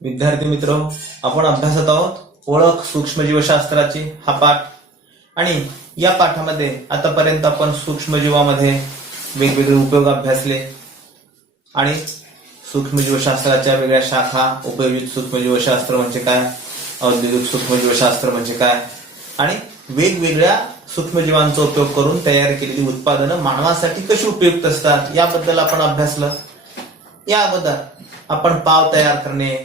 विद्यार्थी मित्र, आपण अभ्यासत आहोत ओळख सूक्ष्मजीवशास्त्राची हा पाठ. आणि या पाठामध्ये आतापर्यंत आपण सूक्ष्मजीवामध्ये वेगवेगळे उपयोग अभ्यासले आणि सूक्ष्मजीवशास्त्राच्या वेगळ्या शाखा, उपयोजित सूक्ष्मजीवशास्त्र म्हणजे काय, औद्योगिक सूक्ष्मजीवशास्त्र म्हणजे काय आणि वेगवेगळ्या सूक्ष्मजीवांचा उपयोग करून तयार केलेली उत्पादनं मानवासाठी कशी उपयुक्त असतात याबद्दल आपण अभ्यासलं. या अगोदर आपण पाव तयार करणे,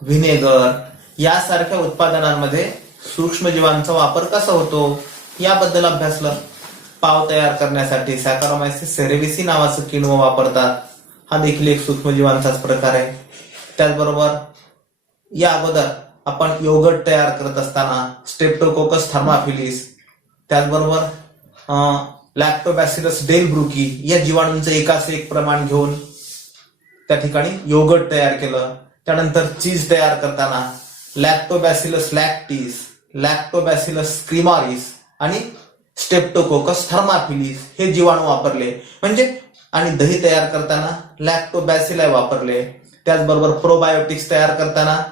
व्हिनेगर यासारख्या उत्पादनांमध्ये सूक्ष्मजीवांचा वापर कसा होतो याबद्दल अभ्यासलं. पाव तयार करण्यासाठी सॅकॅरोमायसिस सेरेविसी नावाचं किण्व वापरतात. हा देखील एक सूक्ष्मजीवांचाच प्रकार आहे. त्याचबरोबर या अगोदर आपण योगर्ट तयार करत असताना स्ट्रेप्टोकोकस थर्माफिलिस, त्याचबरोबर लॅक्टोबॅसिलस डेलब्रुकी या जीवाणूंचं एकाच एक प्रमाण घेऊन त्या ठिकाणी योगर्ट तयार केलं. त्यानंतर चीज तयार करताना लॅक्टोबॅसिलस लॅक्टिस, लॅक्टोबॅसिलस क्रिमारिस आणि स्ट्रेप्टोकोकस थर्माफिलिस हे जीवाणू वापरले. म्हणजे आणि दही तयार करताना लॅक्टोबॅसिलाई वापरले. त्याचबरोबर प्रोबायोटिक्स तयार करताना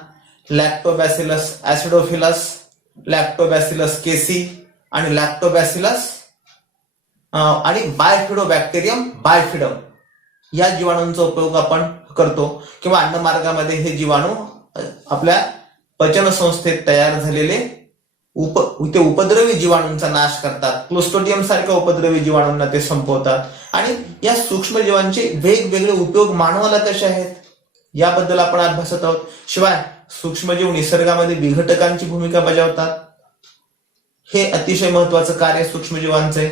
लॅक्टोबॅसिलस ऍसिडोफिलस, लॅक्टोबॅसिलस केसी आणि लॅक्टोबॅसिलस आणि बायफिडोबॅक्टेरियम बायफिडम या जीवाणूंचा उपयोग आपण करतो. किंवा अन्नमार्गामध्ये हे जीवाणू आपल्या पचन संस्थेत तयार झालेले उपद्रवी जीवाणूंचा नाश करतात. क्लोस्ट्रोडियम सारख्या उपद्रवी जीवाणूंना ते संपवतात. आणि या सूक्ष्मजीवांचे वेगवेगळे उपयोग मानवाला कसे आहेत याबद्दल आपण अभ्यासत आहोत. शिवाय सूक्ष्मजीव निसर्गामध्ये विघटकांची भूमिका बजावतात. हे अतिशय महत्वाचं कार्य सूक्ष्मजीवांचे.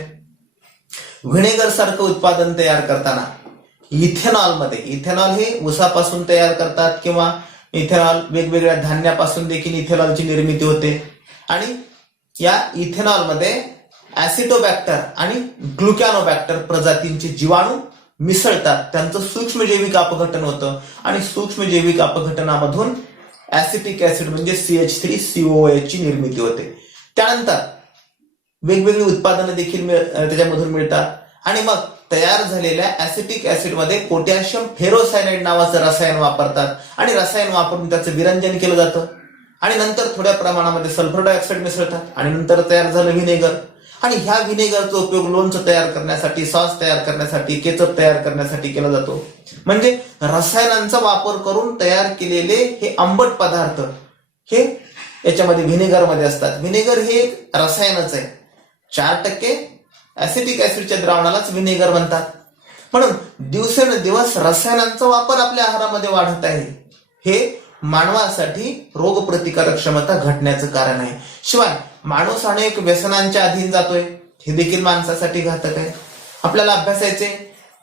व्हिनेगर सारखं उत्पादन तयार करताना इथेनॉल हे ऊसापासून तयार करतात किंवा इथेनॉल वेगवेगळ्या धान्यापासून देखील इथेनॉलची निर्मिती होते. आणि या इथेनॉलमध्ये ऍसिटोबॅक्टर आणि ग्लुकॅनोबॅक्टर प्रजातींचे जीवाणू मिसळतात. त्यांचं सूक्ष्मजैविक अपघटन होतं आणि सूक्ष्मजैविक अपघटनामधून ऍसिटिक ऍसिड म्हणजे CH3COOH ची निर्मिती होते. त्यानंतर वेगवेगळी उत्पादनं देखील त्याच्यामधून मिळतात. आणि मग तयार झालेल्या ऍसिटिक ऍसिड मध्ये पोटॅशियम फेरोसायनाइड नावाचं रसायन वापरतात आणि रसायन वापरून त्याचं विरंजन केलं जातं. आणि नंतर थोड्या प्रमाणामध्ये सल्फर डायऑक्साईड मिसळतात आणि नंतर तयार झालं व्हिनेगर. आणि ह्या व्हिनेगरचा उपयोग लोणचं तयार करण्यासाठी, सॉस तयार करण्यासाठी, केचप तयार करण्यासाठी केला जातो. म्हणजे रसायनांचा वापर करून तयार केलेले हे आंबट पदार्थ हे याच्यामध्ये व्हिनेगरमध्ये असतात. व्हिनेगर हे एक रसायनच आहे. 4% ऍसिटिक ऍसिडच्या द्रावणालाच व्हिनेगर म्हणतात. म्हणून दिवसेंदिवस रसायनांचा वापर आपल्या आहारामध्ये वाढत आहे. हे मानवासाठी रोगप्रतिकारक क्षमता घटण्याचं कारण आहे. शिवाय माणूस अनेक व्यसनांच्या अधीन जातोय. हे देखील माणसासाठी घातक आहे. आपल्याला अभ्यासायचे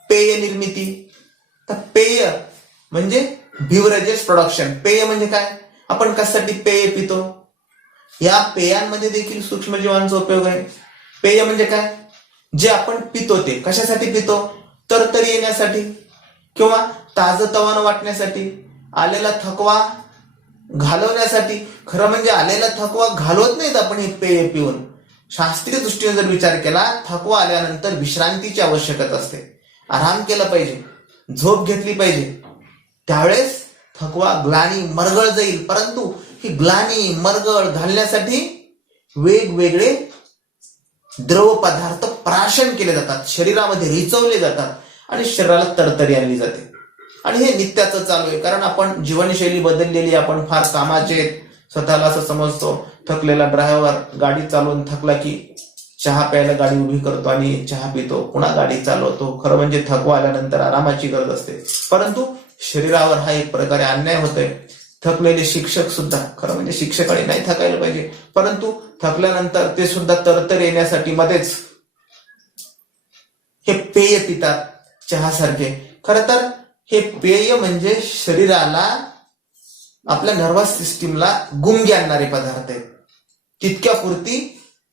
पेय निर्मिती. तर पेय म्हणजे बिव्हरेजेस प्रोडक्शन. पेय म्हणजे काय, आपण कशासाठी पेय पितो, या पेयांमध्ये देखील सूक्ष्मजीवांचा उपयोग आहे. पेय म्हणजे काय, जे आपण पितो ते कशासाठी पितो, तरतरी येण्यासाठी किंवा ताजतवानं वाटण्यासाठी, आलेला थकवा घालवण्यासाठी. खरं म्हणजे आलेला थकवा घालवत नाहीत आपण हे पेय पिऊन. शास्त्रीय दृष्टीने जर विचार केला, थकवा आल्यानंतर विश्रांतीची आवश्यकता असते. आराम केला पाहिजे, झोप घेतली पाहिजे. त्यावेळेस थकवा, ग्लानी, मरगळ जाईल. परंतु ही ग्लानी, मरगळ घालण्यासाठी वेगवेगळे द्रव पदार्थ प्राशन केले जातात, शरीरामध्ये रिचवले जातात आणि शरीराला तरतरी आणली जाते. आणि हे नित्याचं चालू आहे. कारण आपण जीवनशैली बदललेली, आपण फार कामाचे, स्वतःला असं समजतो. थकलेला ड्रायव्हर गाडी चालवून थकला की चहा प्यायला गाडी उभी करतो आणि चहा पितो, पुन्हा गाडी चालवतो. खरं म्हणजे थकवा आल्यानंतर आरामाची गरज असते. परंतु शरीरावर हा एक प्रकारे अन्याय होतोय. थकलेले शिक्षक सुद्धा, खरं म्हणजे शिक्षकाने नाही थकायला पाहिजे, परंतु थकल्यानंतर ते सुद्धा तरतर येण्यासाठी मध्येच हे पेय पितात, चहासारखे. खरं तर हे पेय म्हणजे शरीराला, आपल्या नर्वस सिस्टीमला गुंगी आणणारे पदार्थ आहेत. तितक्यापुरती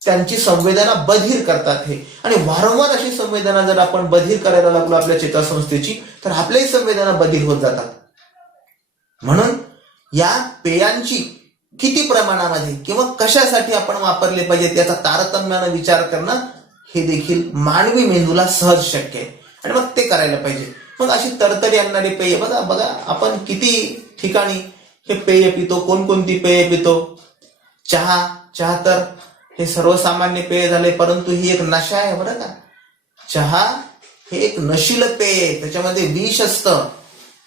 त्यांची संवेदना बधीर करतात हे. आणि वारंवार अशी संवेदना जर आपण बधीर करायला लागलो आपल्या चेतासंस्थेची, तर आपल्याही संवेदना बधीर होत जातात. म्हणून या पेयांची किती प्रमाणामध्ये किंवा कशासाठी आपण वापरले पाहिजे याचा तारतम्यानं विचार करणं हे देखील मानवी मेंदूला सहज शक्य आहे. आणि मग ते करायला पाहिजे. मग अशी तरतरी आणणारी पेय बघा आपण किती ठिकाणी हे पेय पितो. कोणकोणती पेय पितो? चहा तर हे सर्वसामान्य पेय झाले, परंतु ही एक नशा आहे बरं का. चहा हे एक नशील पेय आहे, त्याच्यामध्ये विष असतं.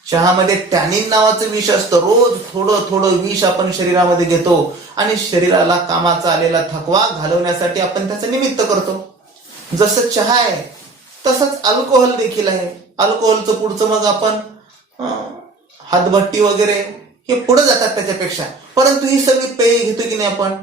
चहामध्ये टॅनिन नावाचं विष असतं. रोज थोडं थोडं विष आपण शरीरामध्ये घेतो आणि शरीराला कामाचा आलेला थकवा घालवण्यासाठी आपण त्याचं निमित्त करतो. जसं चहा आहे तसंच अल्कोहोल देखील आहे. अल्कोहोलचं पुढचं मग आपण हातभट्टी वगैरे हे पुढे जातात त्याच्यापेक्षा. परंतु ही सगळी पेय घेतो की नाही आपण,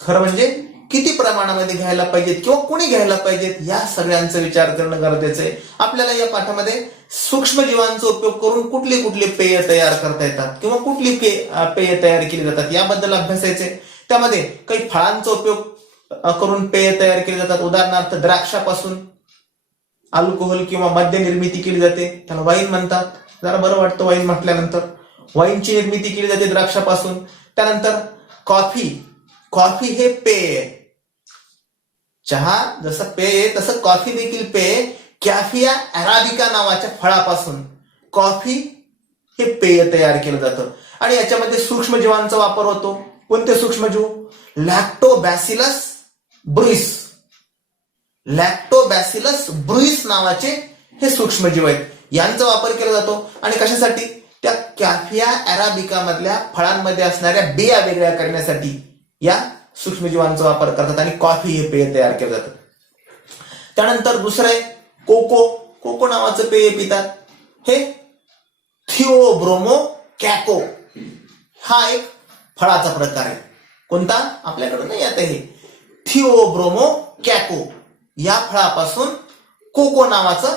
खरं म्हणजे किती प्रमाणामध्ये घ्यायला पाहिजेत किंवा कोणी घ्यायला पाहिजेत या सगळ्यांचा विचार करणं गरजेचं आहे. आपल्याला या पाठामध्ये सूक्ष्मजीवांचा उपयोग करून कुठली कुठली पेय तयार करता येतात किंवा कुठली पेय तयार केली जातात याबद्दल अभ्यासायचे. त्यामध्ये काही फळांचा उपयोग करून पेय तयार केली जातात. उदाहरणार्थ द्राक्षापासून अल्कोहोल किंवा मद्य निर्मिती केली जाते, त्याला वाईन म्हणतात. जरा बरं वाटतं वाईन म्हटल्यानंतर. वाईनची निर्मिती केली जाते द्राक्षापासून. त्यानंतर कॉफी हे पेय आहे. चहा जसं पेय आहे तसं कॉफी देखील पेय. कॅफिया अराबिका नावाच्या फळापासून कॉफी हे पेय तयार केलं जातं. आणि याच्यामध्ये सूक्ष्मजीवांचा वापर होतो. कोणते सूक्ष्मजीव? लॅक्टोबॅसिलस ब्रुईस नावाचे हे सूक्ष्मजीव आहेत. यांचा वापर केला जातो. आणि कशासाठी? त्या कॅफिया अराबिका मधल्या फळांमध्ये असणाऱ्या बिया वेगळ्या करण्यासाठी या सूक्ष्मजीवांचा वापर करतात आणि कॉफी हे पेय तयार केलं जातं. त्यानंतर दुसरं आहे कोको नावाचं पेय पितात. हे थिओब्रोमो कॅको हा एक फळाचा प्रकार आहे. कोणता? आपल्याकडे नाही आता. हे थिओब्रोमो कॅको या फळापासून कोको नावाचं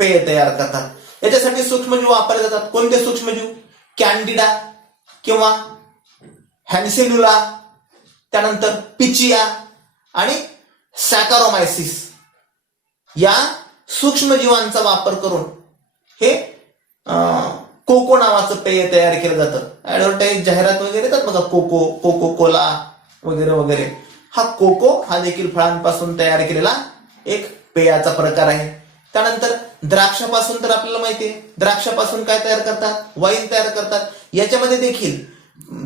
पेय तयार करतात. याच्यासाठी सूक्ष्मजीव वापरले जातात. कोणते सूक्ष्मजीव? कॅन्डिडा किंवा हॅन्सेल्युला, त्यानंतर पिचिया आणि सॅकारोमायसिस या सूक्ष्मजीवांचा वापर करून हे कोको नावाचं पेय तयार केलं जातं. ऍडव्हर्टाईज जाहिरात वगैरे येतात बघा, कोको कोला वगैरे वगैरे. हा कोको हा देखील फळांपासून तयार केलेला एक पेयाचा प्रकार आहे. त्यानंतर द्राक्षापासून तर आपल्याला माहिती आहे, द्राक्षापासून काय तयार करतात? वाईन तयार करतात. याच्यामध्ये देखील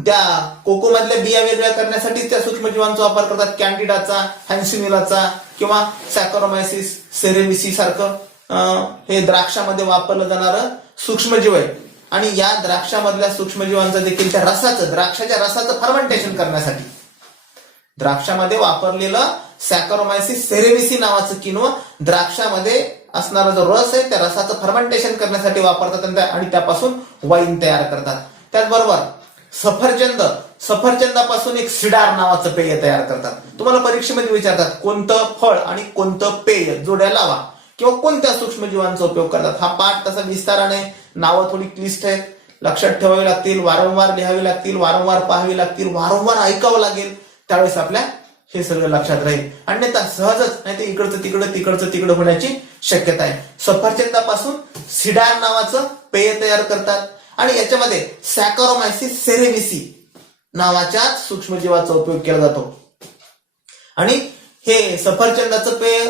त्या कोको मधल्या बिया वेगळ्या करण्यासाठी त्या सूक्ष्मजीवांचा वापर करतात. कॅन्डिडाचा, हॅन्सिमिलाचा किंवा सॅकारोमायसिस सेरेविसी सारखं हे द्राक्षामध्ये वापरलं जाणारं सूक्ष्मजीव आहे. आणि या द्राक्षामधल्या सूक्ष्मजीवांचा देखील त्या द्राक्षाच्या रसाचं फर्मेंटेशन करण्यासाठी द्राक्षामध्ये वापरलेलं सॅकारोमायसिस सेरेविसी नावाचं किण्व द्राक्षामध्ये असणारा जो रस आहे त्या रसाचं फर्मेंटेशन करण्यासाठी वापरतात आणि त्यापासून वाईन तयार करतात. त्याचबरोबर सफरचंदापासून एक सिडार नावाचं पेय तयार करतात. तुम्हाला परीक्षेमध्ये विचारतात कोणतं फळ आणि कोणतं पेय जोड्या लावा किंवा कोणत्या सूक्ष्मजीवांचा उपयोग करतात. हा पाठ तसा विस्ताराने, नावं थोडी क्लिष्ट आहेत, लक्षात ठेवावी लागतील, वारंवार लिहावी लागतील, वारंवार पाहावी लागतील, वारंवार ऐकावं लागेल. त्यावेळेस आपल्या हे सगळं लक्षात राहील. अन्यथा सहजच नाही ते इकडचं तिकडं होण्याची शक्यता आहे. सफरचंदापासून सिडार नावाचं पेय तयार करतात आणि याच्यामध्ये सॅकारोमायसिस सेरेविसी नावाच्या सूक्ष्मजीवाचा उपयोग केला जातो. आणि हे सफरचंदाचं पेय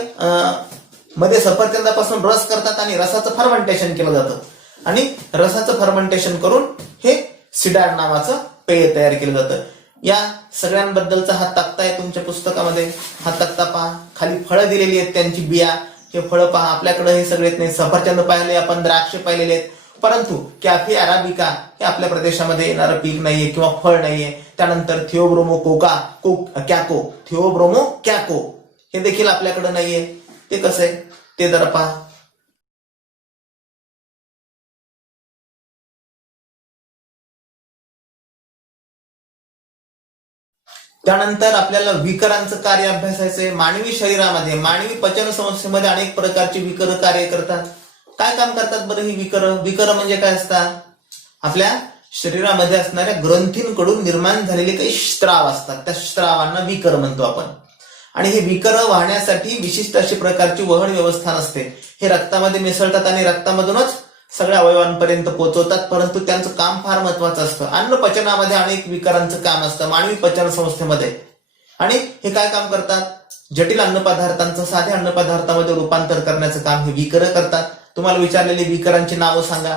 मध्ये सफरचंदापासून रस करतात आणि रसाचं फर्मेंटेशन केलं जातं आणि रसाचं फर्मेंटेशन करून हे सिडार नावाचं पेय तयार केलं जातं. या सगळ्यांबद्दलचा हा तक्ता आहे तुमच्या पुस्तकामध्ये. हा तक्ता पहा, खाली फळं दिलेली आहेत, त्यांची बिया, हे फळं पहा. आपल्याकडे हे सगळे नाही, सफरचंद पाहिले आपण, द्राक्ष पाहिलेले आहेत, परंतु कॅफे अराबिका हे आपल्या प्रदेशामध्ये येणारं पीक नाहीये किंवा फळ नाहीये. त्यानंतर थिओब्रोमो कॅको हे देखील आपल्याकडे नाहीये. ते कसं आहे ते जरा पहा. त्यानंतर आपल्याला विकरांचं कार्य अभ्यासायचंय. मानवी शरीरामध्ये, मानवी पचन संस्थेमध्ये अनेक प्रकारची विकर कार्य करतात. काय काम करतात बरं ही विकर म्हणजे काय असतात? आपल्या शरीरामध्ये असणाऱ्या ग्रंथींकडून निर्माण झालेले काही स्त्राव असतात, त्या स्त्रावांना विकर म्हणतो आपण. आणि हे विकर वाहण्यासाठी विशिष्ट अशी प्रकारची वहन व्यवस्था नसते. हे रक्तामध्ये मिसळतात आणि रक्तामधूनच सगळ्या अवयवांपर्यंत पोहोचवतात. परंतु त्यांचं काम फार महत्वाचं असतं. अन्न पचनामध्ये अनेक विकारांचं काम असतं मानवी पचन संस्थेमध्ये. आणि हे काय काम करतात? जटिल अन्नपदार्थांचं साध्या अन्नपदार्थामध्ये रूपांतर करण्याचं काम हे विकर करतात. तुम्हाला विचारलेली विकरांची नावं सांगा.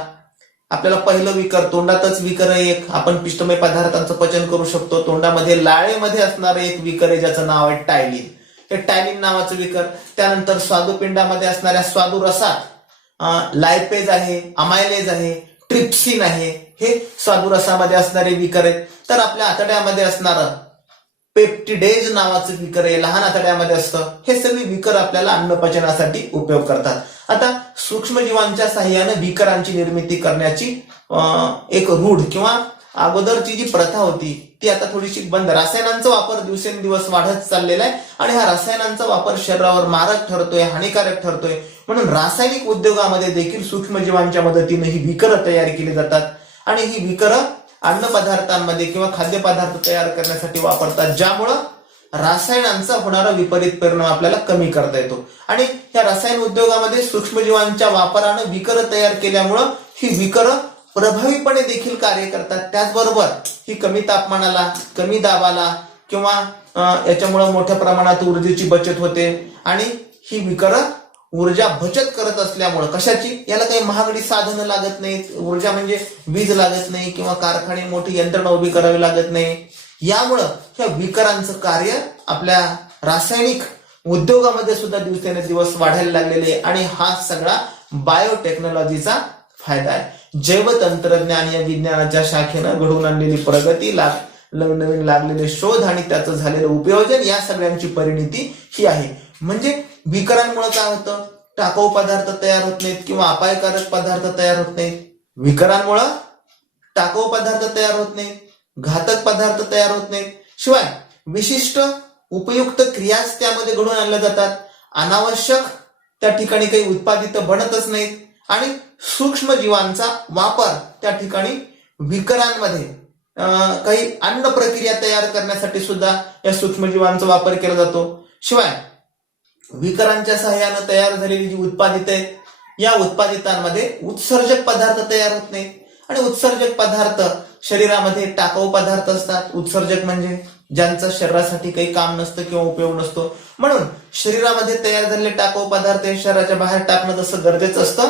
आपल्याला पहिलं विकर, तोंडातच विकर आहे एक, आपण पिष्टमय पदार्थांचं पचन करू शकतो. तोंडामध्ये लाळेमध्ये असणारं एक विकर आहे ज्याचं नाव आहे टायलिन. हे टायलिन नावाचं विकर. त्यानंतर स्वादुपिंडामध्ये असणाऱ्या स्वादू रसात लायपेज आहे, अमायलेज आहे, ट्रिप्सिन आहे, हे स्वादू रसामध्ये असणारे विकर आहेत. तर आपल्या आतड्यामध्ये असणारं पेप्टिडेज नावाचं विकर आहे, लहान आतड्यामध्ये असतं. हे सगळी विकर आपल्याला अन्नपचनासाठी उपयोग करतात. आता सूक्ष्मजीवांच्या साह्यानं विकरांची निर्मिती करण्याची एक रूढ किंवा अगोदरची जी प्रथा होती ती आता थोडीशी बंद. रसायनांचा वापर दिवसेंदिवस वाढत चाललेला आहे आणि हा रसायनांचा वापर शरीरावर मारक ठरतोय, हानिकारक ठरतोय. म्हणून रासायनिक उद्योगामध्ये देखील सूक्ष्मजीवांच्या मदतीने ही विकरं तयार केली जातात आणि ही विकरं अन्नपदार्थांमध्ये किंवा खाद्यपदार्थ तयार करण्यासाठी वापरतात, ज्यामुळं रासायनांचा होणारा विपरीत परिणाम आपल्याला कमी करता येतो. आणि या रसायन उद्योगामध्ये सूक्ष्मजीवांच्या वापरानं विकरं तयार केल्यामुळं ही विकरं प्रभावीपणे देखील कार्य करतात. त्याचबरोबर ही कमी तापमानाला, कमी दाबाला किंवा याच्यामुळे मोठ्या प्रमाणात ऊर्जेची बचत होते आणि ही विकरं ऊर्जा बचत करत असल्यामुळं, कशाची, याला काही महागडी साधनं लागत नाहीत, ऊर्जा म्हणजे वीज लागत नाही किंवा कारखाने मोठी यंत्रणा उभी करावी लागत नाही. यामुळं ह्या विकरांचं कार्य आपल्या रासायनिक उद्योगामध्ये सुद्धा दिवसेंदिवस वाढायला लागलेले आणि हा सगळा बायोटेक्नॉलॉजीचा फायदा आहे. जैवतंत्रज्ञान या विज्ञानाच्या शाखेनं घडवून आणलेली प्रगती, नवीन लागलेले शोध आणि त्याचं झालेलं उपयोजन, या सगळ्यांची परिणिती ही आहे. म्हणजे विकरांमुळे काय होतं, टाकाऊ पदार्थ तयार होत नाहीत किंवा अपायकारक पदार्थ तयार होत नाहीत. विकरांमुळं टाकाऊ पदार्थ तयार होत नाहीत, घातक पदार्थ तयार होत नाहीत, शिवाय विशिष्ट उपयुक्त क्रियाच त्यामध्ये घडून आणल्या जातात. अनावश्यक त्या ठिकाणी काही उत्पादित बनतच नाहीत आणि सूक्ष्म जीवांचा वापर त्या ठिकाणी विकरांमध्ये काही अन्न प्रक्रिया तयार करण्यासाठी सुद्धा या सूक्ष्मजीवांचा वापर केला जातो. शिवाय विकरांच्या सहाय्यानं तयार झालेली जी उत्पादित आहेत, या उत्पादितांमध्ये उत्सर्जक पदार्थ तयार होत नाहीत आणि उत्सर्जक पदार्थ शरीरामध्ये टाकाऊ पदार्थ असतात. उत्सर्जक म्हणजे ज्यांचं शरीरासाठी काही काम नसतं किंवा उपयोग नसतो. म्हणून शरीरामध्ये तयार झालेले टाकाऊ पदार्थ हे शरीराच्या बाहेर टाकणं जसं गरजेचं असतं,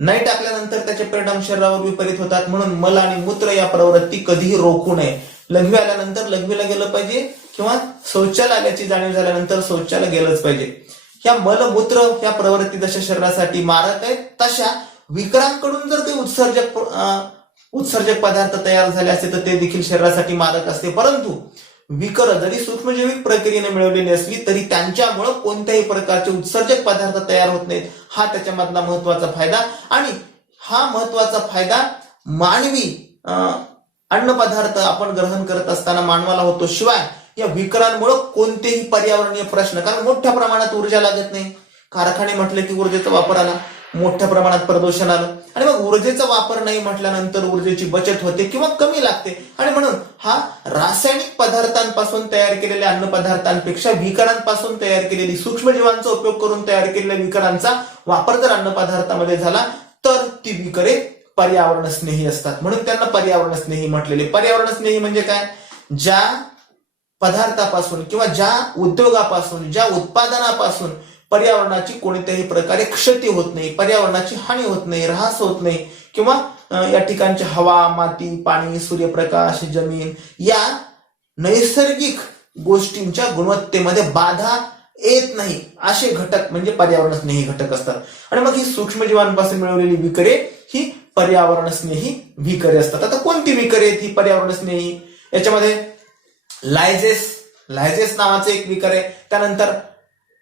नाही टाकल्यानंतर त्याचे परिणाम शरीरावर विपरीत होतात. म्हणून मल आणि मूत्र या प्रवृत्ती कधीही रोखू नये. लघवी आल्यानंतर लघवीला गेलं पाहिजे किंवा शौचाला आल्याची जाणीव झाल्यानंतर शौचाला गेलंच पाहिजे. ह्या मलमूत्र ह्या प्रवृत्ती जशा शरीरासाठी मारक आहेत, तशा विकरांकडून जर काही उत्सर्जक पदार्थ तयार झाले असते तर ते देखील शरीरासाठी मारक असते. परंतु विकर जरी सूक्ष्मजैविक प्रक्रियेने मिळवलेली असली तरी त्यांच्यामुळे कोणत्याही प्रकारचे उत्सर्जक पदार्थ तयार होत नाहीत. हा त्याच्यामधला महत्वाचा फायदा. आणि हा महत्वाचा फायदा मानवी अन्न पदार्थ आपण ग्रहण करत असताना मानवाला होतो. शिवाय या विकरांमुळे कोणतेही पर्यावरणीय प्रश्न, कारण मोठ्या प्रमाणात ऊर्जा लागत नाही. कारखाने म्हटले की ऊर्जेचा वापर आला, मोठ्या प्रमाणात प्रदूषण आलं आणि मग ऊर्जेचा वापर नाही म्हटल्यानंतर ऊर्जेची बचत होते किंवा कमी लागते. आणि म्हणून हा रासायनिक पदार्थांपासून तयार केलेल्या अन्न पदार्थांपेक्षा विकरांपासून तयार केलेली, सूक्ष्मजीवांचा उपयोग करून तयार केलेल्या विकरांचा वापर जर अन्न पदार्थामध्ये झाला तर ती विकरे पर्यावरण स्नेही असतात. म्हणून त्यांना पर्यावरण स्नेही म्हटलेले. पर्यावरण स्नेही म्हणजे काय, ज्या पदार्थापासून किंवा ज्या उद्योगापासून, ज्या उत्पादनापासून पर्यावरणाची कोणत्याही प्रकारे क्षती होत नाही, पर्यावरणाची हानी होत नाही, ऱ्हास होत नाही किंवा या ठिकाणची हवा, माती, पाणी, सूर्यप्रकाश, जमीन या नैसर्गिक गोष्टींच्या गुणवत्तेमध्ये बाधा येत नाही, असे घटक म्हणजे पर्यावरण स्नेही घटक असतात. आणि मग ही सूक्ष्मजीवांपासून मिळवलेली विकरे ही पर्यावरण स्नेही विकरे असतात. आता कोणती विकरे आहेत ही पर्यावरण स्नेही? याच्यामध्ये लायझेस नावाचे एक विकर आहे, त्यानंतर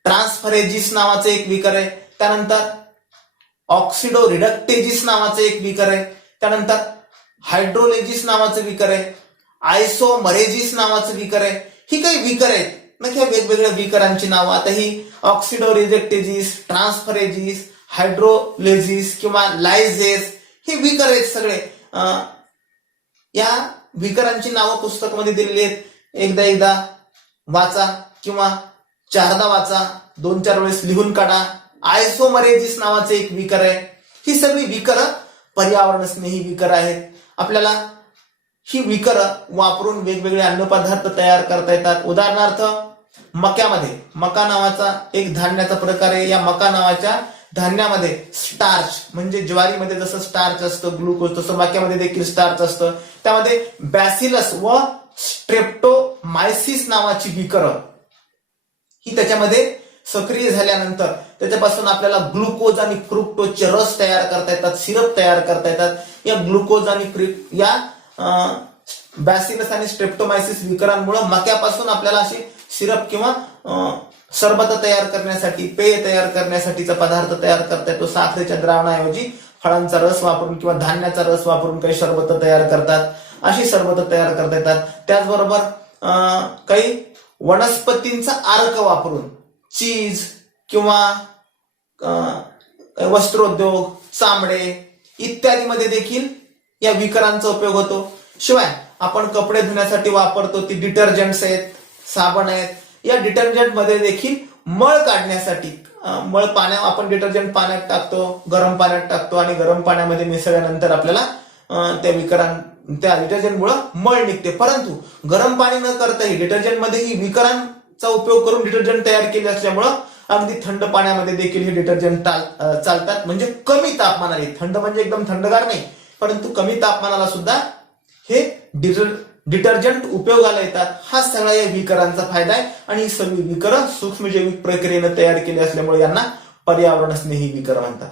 ट्रान्सफरेजिस नावाचे एक विकर आहे, त्यानंतर ऑक्सिडो रिडक्टेजिस नावाचे एक विकर आहे, त्यानंतर हायड्रोलेजिस नावाचं विकर आहे, आयसोमरेजिस नावाचं विकर आहे. ही काही विकर आहेत ना, ह्या वेगवेगळ्या विकरांची नावं. आता ही ऑक्सिडो रिडक्टेजिस, ट्रान्सफरेजिस, हायड्रोलेजिस किंवा लायझेस हे विकर आहेत सगळे. या विकरांची नावं पुस्तकामध्ये दिलेली आहेत. एकदा वाचा किंवा चारदा वाचा, 2-4 वेळेस लिहून काढा. आयसोमरेजिस नावाचे एक विकर आहे. ही सगळी विकर पर्यावरण स्नेही विकर आहेत. आपल्याला ही विकर वापरून वेगवेगळे अन्नपदार्थ तयार करता येतात. उदाहरणार्थ मक्यामध्ये, मका नावाचा एक धान्याचा प्रकार आहे. या मका नावाच्या धान्यामध्ये स्टार्च म्हणजे ज्वारीमध्ये जसं स्टार्च असतं ग्लुकोज, तसं मक्यामध्ये देखील स्टार्च असतं. त्यामध्ये बॅसिलस व स्ट्रेप्टोमायसिस नावाची विकरं ही त्याच्यामध्ये सक्रिय झाल्यानंतर त्याच्यापासून आपल्याला ग्लुकोज आणि फ्रुक्टोजचे रस तयार करता येतात, सिरप तयार करता येतात. या ग्लुकोज आणि या बॅसिलस आणि स्ट्रेप्टोमायसिस विकरांमुळे मक्यापासून आपल्याला असे सिरप किंवा सरबत तयार करण्यासाठी, पेय तयार करण्यासाठीचा पदार्थ तयार करता येतो. साखरेच्या द्रावणाऐवजी फळांचा रस वापरून किंवा धान्याचा रस वापरून काही सरबत तयार करतात, अशी सरबत तयार करता येतात. त्याचबरोबर काही वनस्पतींचा अर्क वापरून चीज किंवा वस्त्रोद्योग, चामडे इत्यादीमध्ये देखील या विकरांचा उपयोग होतो. शिवाय आपण कपडे धुण्यासाठी वापरतो ती डिटर्जंट्स आहेत, साबण आहेत. या डिटर्जंट मध्ये देखील मळ काढण्यासाठी मळ आपण डिटर्जंट पाण्यात टाकतो, गरम पाण्यात टाकतो आणि गरम पाण्यामध्ये मिसळल्यानंतर आपल्याला त्या डिटर्जंटमुळे मळ निघते. परंतु गरम पाणी न करताही डिटर्जंटमध्ये ही विकरांचा उपयोग करून डिटर्जंट तयार केले असल्यामुळं अगदी थंड पाण्यामध्ये देखील हे डिटर्जंट चालतात. म्हणजे कमी तापमानाने, थंड म्हणजे एकदम थंडगार नाही, परंतु कमी तापमानाला सुद्धा हे डिटर्जंट उपयोगाला येतात. हा सगळा या विकरांचा फायदा आहे. आणि ही सगळी विकरं सूक्ष्मजैविक प्रक्रियेने तयार केली असल्यामुळे यांना पर्यावरण स्नेही विकर म्हणतात.